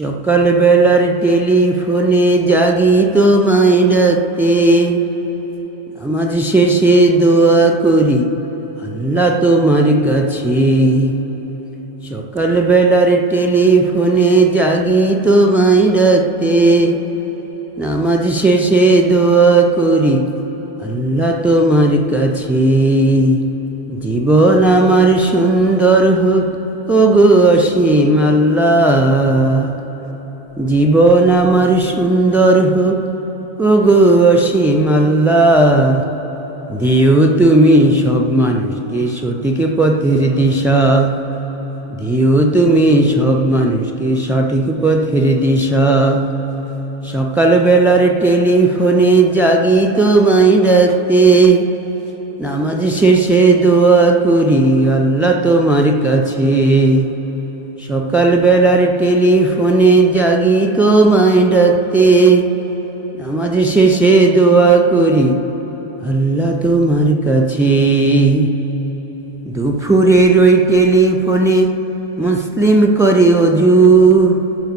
সকাল বেলার টেলিফোনে জাগি তোমায় ডাকতে। নামাজ শেষে দোয়া করি, আল্লাহ তোমার কাছে। সকাল বেলার টেলিফোনে জাগি তোমায় ডাকতে। নামাজ শেষে দোয়া করি, আল্লাহ তোমার কাছে। জীবন আমার সুন্দর হোক, ওগো অসীম আল্লাহ। জীবন আমার সুন্দর হোক, ওগো দিও তুমি সব মানুষকে সঠিক পথের দিশা। দিও তুমি সব মানুষকে সঠিক পথের দিশা। সকাল বেলার টেলিফোনে জাগি তোমায় ডাকতে। নামাজ শেষে দোয়া করি আল্লাহ তোমার কাছে। সকাল বেলার টেলিফোনে জাগি তোমায় ডাকতে। নামাজ শেষে দোয়া করি আল্লাহ তোমার কাছে। দুপুরের ওই টেলিফোনে মুসলিম করে অজু।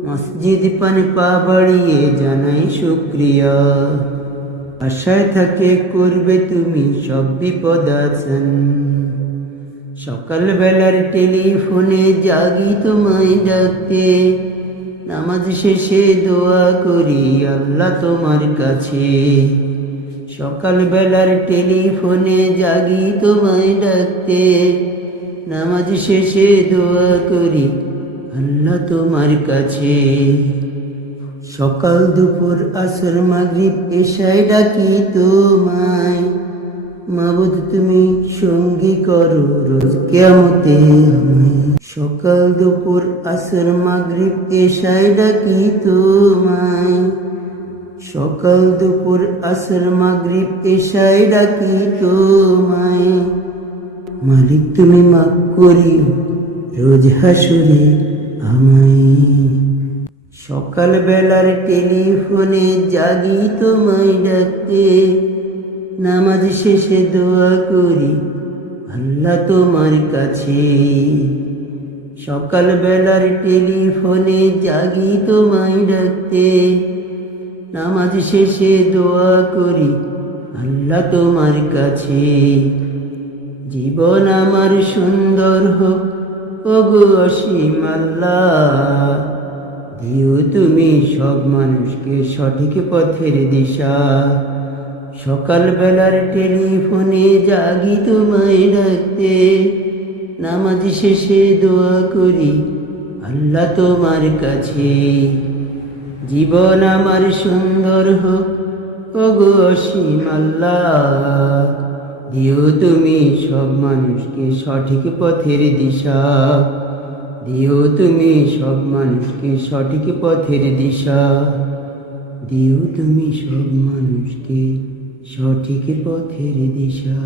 মসজিদ পান পা বাড়িয়ে জানাই শুক্রিয়া। আশায় থাকে করবে তুমি সব বিপদ আছেন। সকাল বেলার টেলিফোনে জাগি তোমায় ডাকতে। নামাজ শেষে দোয়া করি আল্লাহ তোমার কাছে। সকাল বেলার টেলিফোনে জাগি তোমায় ডাকতে। নামাজ শেষে দোয়া করি আল্লাহ তোমার কাছে। সকাল দুপুর আসর মাগরিব এসাই ডাকি তোমায়। মাবুদ তুমি সঙ্গী করো, রোজ কেমতে সকাল দুপুর আসর মাগরিব এসাই ডাকি তোমায়। সকাল দুপুর আসর মাগরিব এসাই ডাকি তোমায়। মালিক, তুমি মাফ করিও, রোজ হাসুরে আমায়। সকাল বেলার টেলিফোনে জাগি তোমায় ডাকতে। নামাজ শেষে দোয়া করি, আল্লাহ তোমার কাছে সকাল বেলার টেলিফোনে জাগি তোমায় ডাকতে, নামাজ শেষে দোয়া করি, আল্লাহ তোমার কাছে জীবন আমার সুন্দর হোক, ওগো অসীম আল্লাহ। দিও তুমি সব মানুষকে সঠিক পথের দিশা। সকাল বেলার টেলিফোনে জাগি তোমায় ডাকতে। নামাজ শেষে দোয়া করি, আল্লাহ তোমার কাছে। জীবন আমার সুন্দর হোক, ওগো অসীম আল্লাহ। দিও তুমি সব মানুষকে সঠিক পথের দিশা। দিও তুমি সব মানুষকে সঠিক পথের দিশা। দিও তুমি সব মানুষকে সঠিক পথের দিশা।